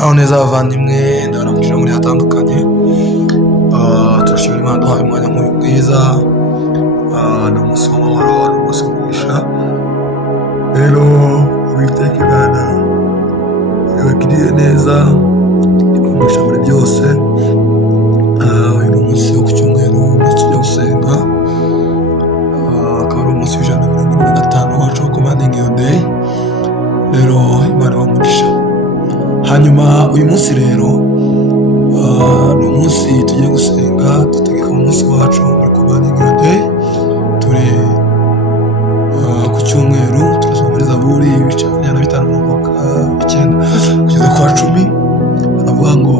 aho neza abavandimwe ndabaramukije muri hatandukanye. Turashimira Imana duhaye umwanya nk'uyu mwiza. Ni umunsi w'amahoro, ni umunsi w'umugisha. Rero Uwiteka Imana yabagiriye neza, imugisha muri byose. Uyu ni umunsi wo ku cyumweru, umunsi tujya gusenga. Akaba ari umunsi w'145 wacu wa commanding your day. Rero Imana ibamugisha. Hanyuma uyu munsi rero ni umunsi tugiye gusenga, dutegeka umunsi wacu muri commanding your day. Turi ku cyumweru, turasoma muri Zaburi ibice 25:9 kugeza kwa 10. Aravuga ngo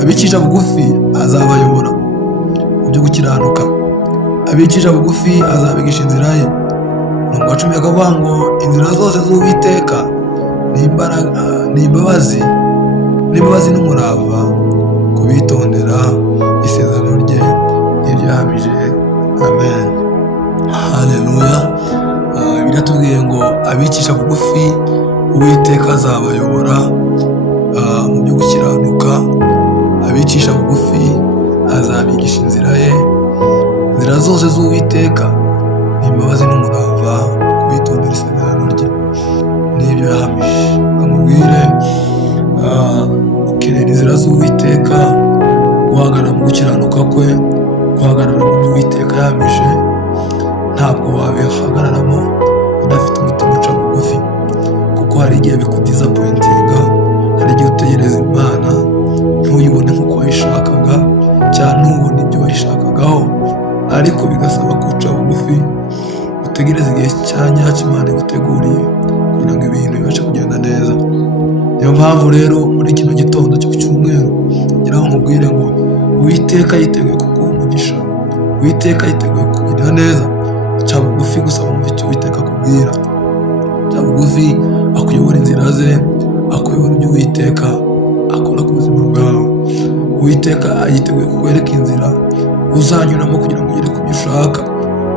abicisha bugufi azabayobora mu byo gukiranuka, abicisha bugufi azabigisha inzira ye. Umurongo wa 10 akavuga ngo inzira zose z'Uwiteka ni imbaraga, ni imbabazi n'umurava kubitondera isezerano rye n'ibyo yahamije. Amen, haleluya. Biratubwiye ngo abicisha bugufi Uwiteka azabayobora mu byo gukiranuka, abicisha bugufi azabigisha inzira ye. Inzira zose z'Uwiteka ni imbabazi n'umurava kubitondera isezerano rye n'ibyo yahamije. Amubwire ukenera inzira z'Uwiteka, guhagarara mu gukiranuka kwe, guhagarara mu byo Uwiteka yahamije. Ntabwo wabihagararamo udafite umutima uca bugufi, kuko hari igihe bikudisapointinga, hari igihe utegereza Imana ntuyibone nk'uko wayishakaga cyangwa ntubone ibyo wayishakagaho, ariko bigasaba kuca bugufi, utegereza igihe cya nyacyo Imana iguteguriye kugira ngo ibintu bibashe kugenda neza. Niyo mpamvu rero muri kino gitondo cyo ku cyumweru ngira ngo nkubwire ngo Uwiteka yiteguye kuguha umugisha, Uwiteka yiteguye kukugirira neza. Ca bugufi gusa wumva icyo Uwiteka akubwira, ca bugufi akuyobora inzira ze, akuyobora ibyo Uwiteka akora ku buzima bwawe. Uwiteka yiteguye kukwereka inzira uzanyuramo kugira ngo ugere ku byo ushaka.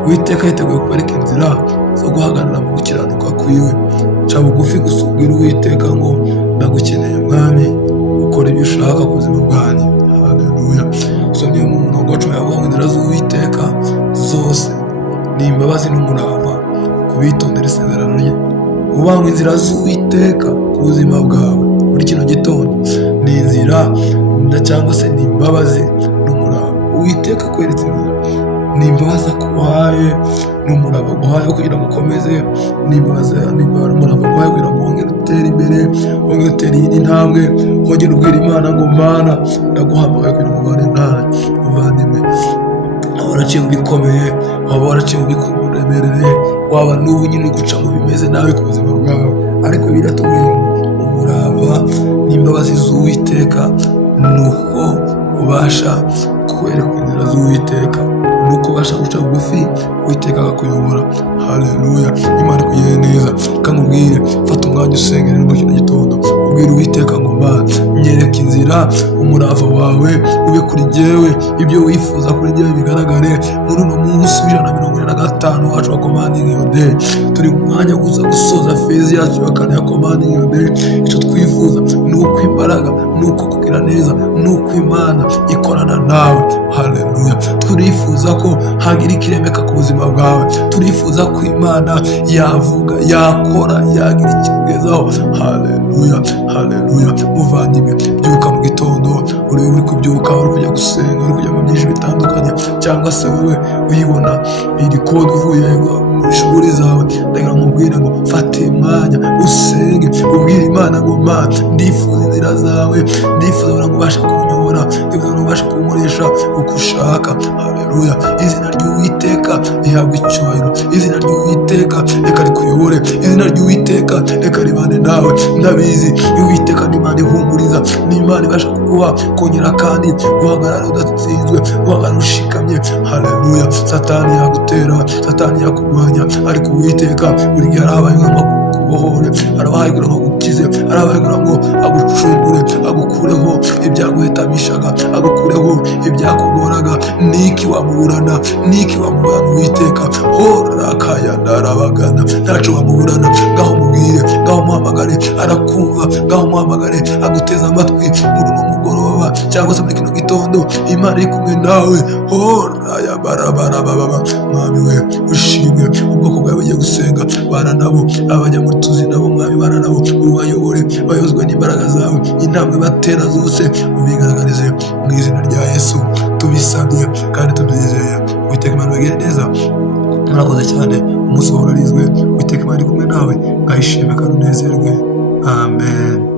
Uwiteka yiteguye kukwereka inzira zo guhagarara mu gukiranuka kwiwe. Ca bugufi gusa ubwira Uwiteka ngo ndagukeneye mwami, ukora ibyo ushaka ku buzima bwanjye. Haleluya. Usomye mu murongo wa 10 avuga ngo inzira z'Uwiteka zose ni imbabazi n'umurava kubitondera isezerano rye. Uvuga ngo inzira z'Uwiteka ku buzima bwawe muri kino gitondo ni inzira cyangwa se ni imbabazi n'umurava. Uwiteka akweretse inzira, ni imbabazi akuhaye n'umurava aguhaye kugira ngo ukomeze, ni imbabazi n'umurava aguhaye kugira ngo wongere utere imbere, wongere utere iyindi ntambwe, wongere ubwira Imana ngo Mana ndaguhamagaye kugira ngo ubane nawe. Muvandimwe, waba waraciye mu bikomeye, waba waraciye mu bikuremereye, waba n'ubu nyine uri guca mu bimeze nabi ku buzima bwawe, ariko biratubwiye ngo umurava n'imbabazi z'Uwiteka ni uko ubasha kwereka inzira z'Uwiteka, ni uko ubasha guca bugufi Uwiteka akakuyobora. Haleluya. Imana ikugirire neza. Kamubwire, fata umwanya usengera muri kino gitondo, ubwire Uwiteka ngo Mana nyereka inzira, umurava wawe ube kuri jyewe, ibyo wifuza kuri jyewe bigaragare muri uno munsi w'145 wacu wa commanding your day. Turi mu mwanya gusa gusoza fezi yacu ya 4 ya commanding your day. Icyo twifuza ni uko imbaraga, ni uko kugira neza, ni uko Imana ikorana nawe. Haleluya. Turifuza ko hagira ikiremeka ku buzima bwawe, turifuza ko Imana yavuga, yakora, yagira ikikugezaho. Haleluya, haleluya. Muvandimwe, byuka mu gitondo, uri kubyuka, uri kujya gusenga, uri kujya mu byinshi bitandukanye, cyangwa se wowe uyibona iri kode uvuye muri shuri zawe, ndagira nkubwire ngo fate umwanya usenge, ubwire Imana ngo Mana ndifuza inzira zawe, ndifuza ngo ubashe kunyobora, ndifuza ngo ubashe kunkoresha uko ushaka. Haleluya. Izina ry'Uwiteka rihabwa icyubahiro, izina ry'Uwiteka reka rikuyobore, izina ry'Uwiteka reka ribane nawe. Ndabizi Uwiteka ni Imana ihumuriza, ni Imana ibasha kuguha kongera kandi guhagarara udatsinzwe, guhagarara ushikamye. Haleluya. Satani yagutera, Satani yakurwanya, ariko Uwiteka buri gihe arabaye nk'amakubohore, arabaye kugira ngo agukize araje arabaye kugira ngo agucungure, agukureho ibyaguhetamishaga, agukureho ibyakugoraga. Niki wamuburana, niki wamuburana Uwiteka? Horakaya ndarabagana, ntaco wamuburana. Ngaho mubwire, ngaho muhamagare, arakumva. Ngaho muhamagare, aguteze amatwi muri uno mugoroba cyangwa se muri kino gitondo. Imana iri kumwe nawe. Horaya barabarababa. Mwami we ushimwe, ubwoko bwawe bugiye gusenga, bana nabo, abajya mu tuzi nabo Mwami, bana nabo ubayobore, bayozwe n'imbaraga zawe. Intambwe batera zose ubigaragarize mu izina rya Yesu tubisabye kandi tubyizeye. Uwiteka Imana bagire neza, murakoze cyane. Umunsi wawe urarizwe. Uwiteka Imana iri kumwe nawe, ngahishime kandi unezerwe. Amen.